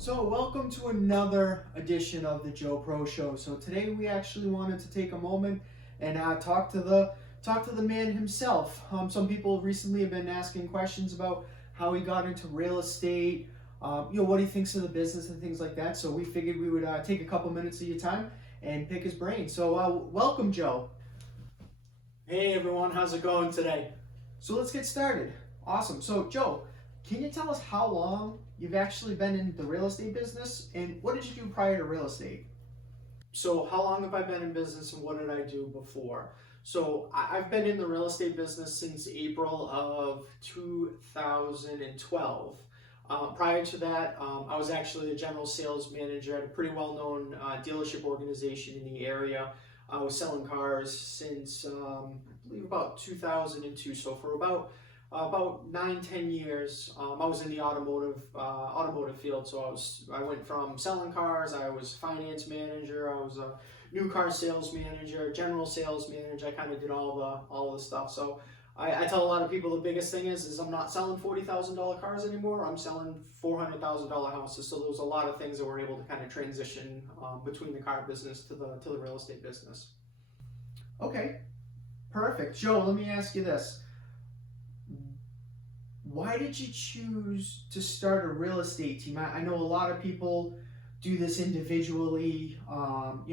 So welcome to another edition of the Joe Pro Show. So today we actually wanted to take a moment and talk to the man himself. Some people recently have been asking questions about how he got into real estate, what he thinks of the business and things like that. So we figured we would take a couple minutes of your time and pick his brain. So welcome, Joe. Hey everyone, how's it going today? So let's get started. Awesome. So Joe, can you tell us how long you've actually been in the real estate business and what did you do prior to real estate? So how long have I been in business and what did I do before? So I've been in the real estate business since April of 2012. Prior to that, I was actually a general sales manager at a pretty well-known dealership organization in the area. I was selling cars since I believe about 2002. So for about 9-10 years, I was in the automotive field. So I went from selling cars. I was finance manager. I was a new car sales manager, general sales manager. I kind of did all the stuff. So I tell a lot of people the biggest thing is I'm not selling $40,000 cars anymore. I'm selling $400,000 houses. So there was a lot of things that were able to kind of transition between the car business to the real estate business. Okay, perfect. Joe, let me ask you this. Why did you choose to start a real estate team? I know a lot of people do this individually,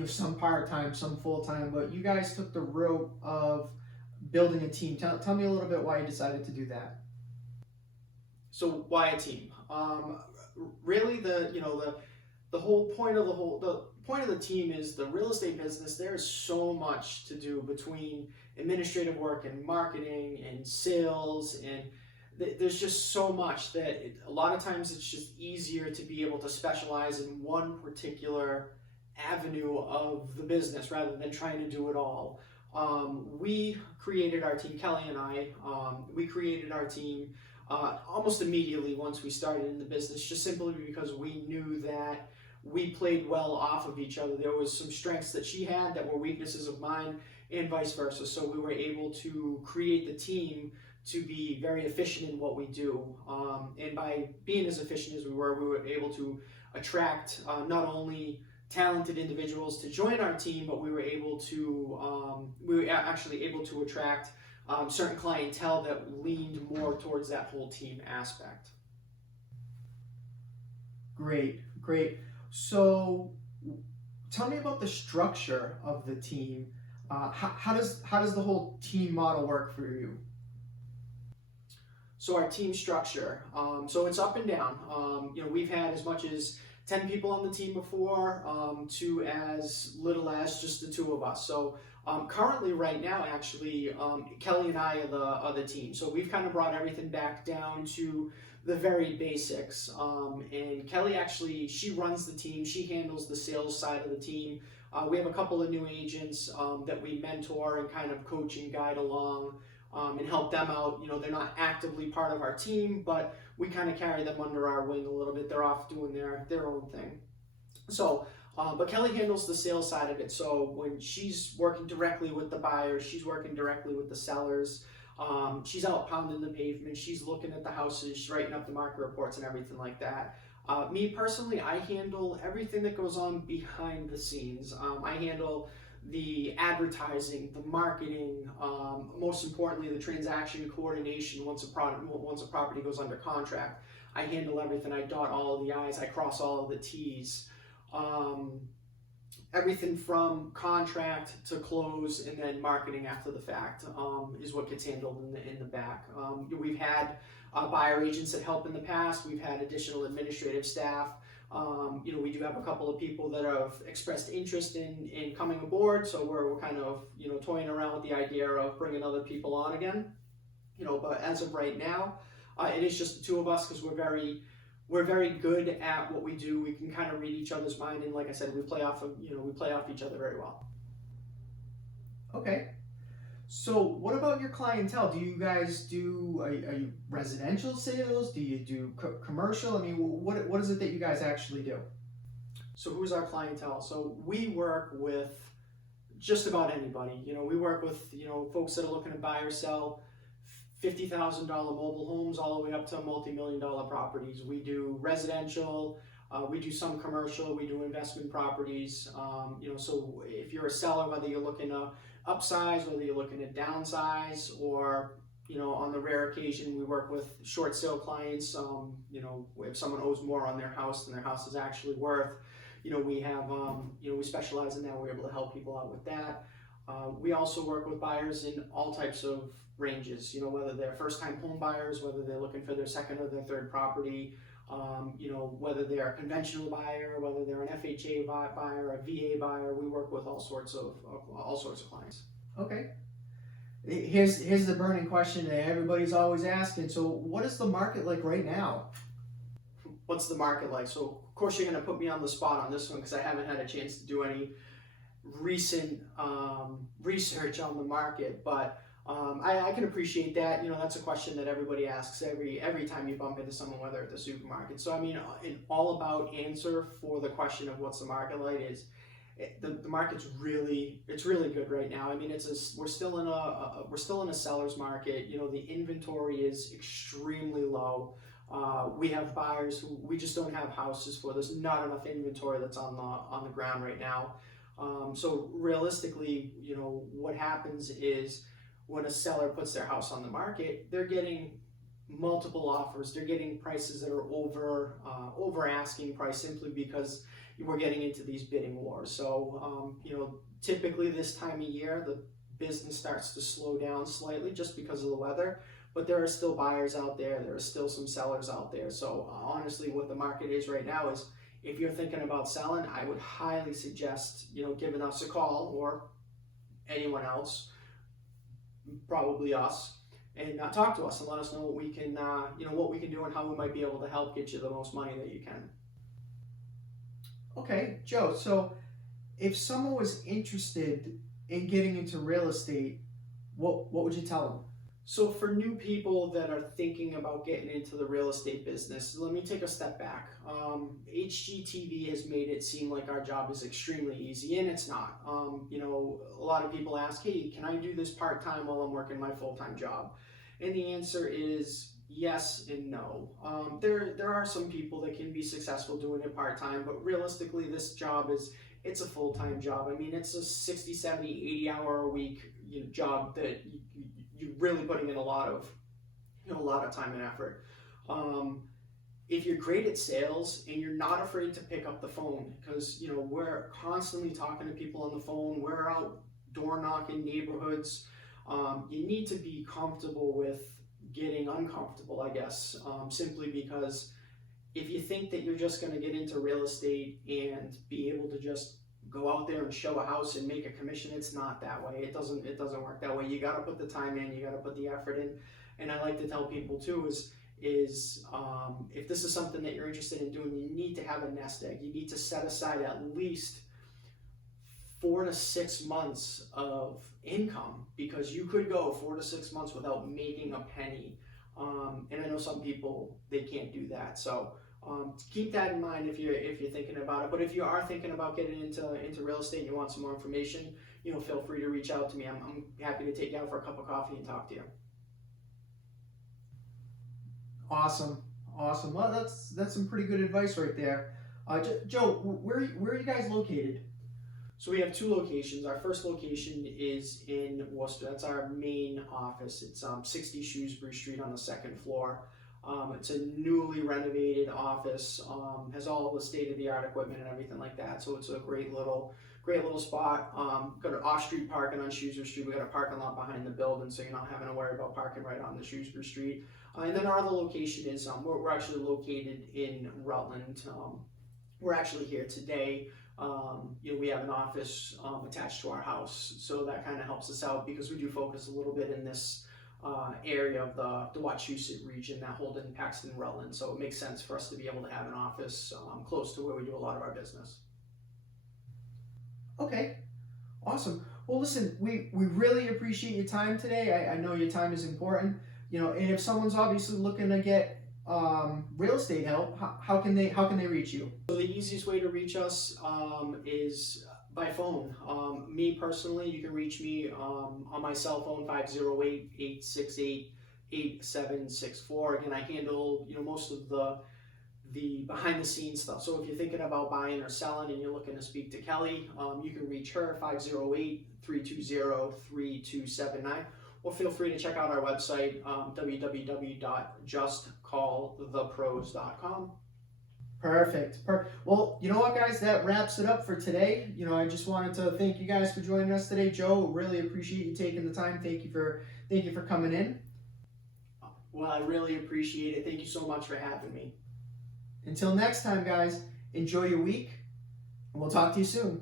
some part-time, some full-time, but you guys took the route of building a team. Tell me a little bit why you decided to do that. So why a team? Really, the whole point of the point of the team is the real estate business. There is so much to do between administrative work and marketing and sales, and there's just so much that a lot of times it's just easier to be able to specialize in one particular avenue of the business rather than trying to do it all. We created our team, Kelly and I, we created our team almost immediately once we started in the business, just simply because we knew that we played well off of each other. There was some strengths that she had that were weaknesses of mine and vice versa. So we were able to create the team to be very efficient in what we do. And by being as efficient as we were able to attract not only talented individuals to join our team, but we were actually able to attract certain clientele that leaned more towards that whole team aspect. Great, great. So tell me about the structure of the team. How does the whole team model work for you? So our team structure, so it's up and down. We've had as much as 10 people on the team before, to as little as just the two of us. So currently right now, actually, Kelly and I are the team. So we've kind of brought everything back down to the very basics. And Kelly actually, she runs the team. She handles the sales side of the team. We have a couple of new agents that we mentor and kind of coach and guide along. And help them out. They're not actively part of our team, but we kind of carry them under our wing a little bit. They're off doing their own thing. So, but Kelly handles the sales side of it. So when she's working directly with the buyers, she's working directly with the sellers. She's out pounding the pavement. She's looking at the houses, she's writing up the market reports and everything like that. Me personally, I handle everything that goes on behind the scenes. I handle the advertising, the marketing, most importantly, the transaction coordination once a property goes under contract. I handle everything. I dot all of the I's, I cross all of the T's. Everything from contract to close and then marketing after the fact is what gets handled in the back. We've had buyer agents that help in the past. We've had additional administrative staff. We do have a couple of people that have expressed interest in coming aboard, so we're kind of toying around with the idea of bringing other people on again. But as of right now, it is just the two of us because we're very good at what we do. We can kind of read each other's mind, and like I said, we play off each other very well. Okay. So what about your clientele? Do you guys do are you residential sales? Do you do commercial? I mean, what is it that you guys actually do? So who's our clientele? So we work with just about anybody. We work with folks that are looking to buy or sell $50,000 mobile homes all the way up to multi-million-dollar properties. We do residential, We do some commercial, we do investment properties. So if you're a seller, whether you're looking to upsize, whether you're looking to downsize, or on the rare occasion we work with short sale clients. If someone owes more on their house than their house is actually worth, we have, we specialize in that. We're able to help people out with that. We also work with buyers in all types of ranges, whether they're first-time home buyers, whether they're looking for their second or their third property, whether they're a conventional buyer, whether they're an FHA buyer, a VA buyer. We work with all sorts of clients. Okay. Here's the burning question that everybody's always asking. So what is the market like right now? What's the market like? So of course you're going to put me on the spot on this one because I haven't had a chance to do any recent research on the market, but I can appreciate that. That's a question that everybody asks every time you bump into someone, whether at the supermarket. So I mean, an all about answer for the question of what's the market like is the market's really good right now. I mean, we're still in a seller's market. The inventory is extremely low. We have buyers who we just don't have houses for. There's not enough inventory that's on the ground right now. So realistically, what happens is when a seller puts their house on the market, they're getting multiple offers. They're getting prices that are over asking price simply because we're getting into these bidding wars. So, typically this time of year, the business starts to slow down slightly just because of the weather, but there are still buyers out there. There are still some sellers out there. So honestly, what the market is right now is, if you're thinking about selling, I would highly suggest, giving us a call, or anyone else, probably us, and talk to us and let us know what we can, what we can do and how we might be able to help get you the most money that you can. Okay, Joe, so if someone was interested in getting into real estate, what would you tell them? So for new people that are thinking about getting into the real estate business, let me take a step back. HGTV has made it seem like our job is extremely easy, and it's not. A lot of people ask, hey, can I do this part-time while I'm working my full-time job? And the answer is yes and no. There are some people that can be successful doing it part-time, but realistically, this job it's a full-time job. I mean, it's a 60, 70, 80 hour a week job that you're really putting in a lot of time and effort. If you're great at sales and you're not afraid to pick up the phone, because we're constantly talking to people on the phone, we're out door knocking neighborhoods. You need to be comfortable with getting uncomfortable, I guess, simply because if you think that you're just going to get into real estate and be able to just go out there and show a house and make a commission, it's not that way. It doesn't work that way. You got to put the time in, you got to put the effort in. And I like to tell people too is if this is something that you're interested in doing, you need to have a nest egg. You need to set aside at least 4 to 6 months of income, because you could go 4 to 6 months without making a penny. And I know some people, they can't do that. So keep that in mind if you're thinking about it. But if you are thinking about getting into real estate and you want some more information, feel free to reach out to me. I'm happy to take you out for a cup of coffee and talk to you. Awesome. Well, that's some pretty good advice right there. Joe, where are you guys located? So we have 2 locations. Our first location is in Worcester. That's our main office. It's 60 Shrewsbury Street on the 2nd floor. It's a newly renovated office, has all the state-of-the-art equipment and everything like that. So it's a great little spot. Got an off-street parking on Shrewsbury Street. We got a parking lot behind the building, so you're not having to worry about parking right on the Shrewsbury Street. And then our other location is we're actually located in Rutland. We're actually here today. We have an office attached to our house, so that kind of helps us out because we do focus a little bit in this area of the Wachusett region, that Holden, Paxton, Rutland. So it makes sense for us to be able to have an office close to where we do a lot of our business. Okay, awesome. Well, listen, we really appreciate your time today. I know your time is important. And if someone's obviously looking to get real estate help, how can they reach you? So the easiest way to reach us is by phone. Me personally, you can reach me on my cell phone, 508-868-8764. Again, I handle most of the the behind the scenes stuff. So if you're thinking about buying or selling and you're looking to speak to Kelly, you can reach her 508-320-3279, or feel free to check out our website, www.justcallthepros.com. Perfect. Well, you know what, guys? That wraps it up for today. I just wanted to thank you guys for joining us today. Joe, really appreciate you taking the time. Thank you for coming in. Well, I really appreciate it. Thank you so much for having me. Until next time, guys, enjoy your week, and we'll talk to you soon.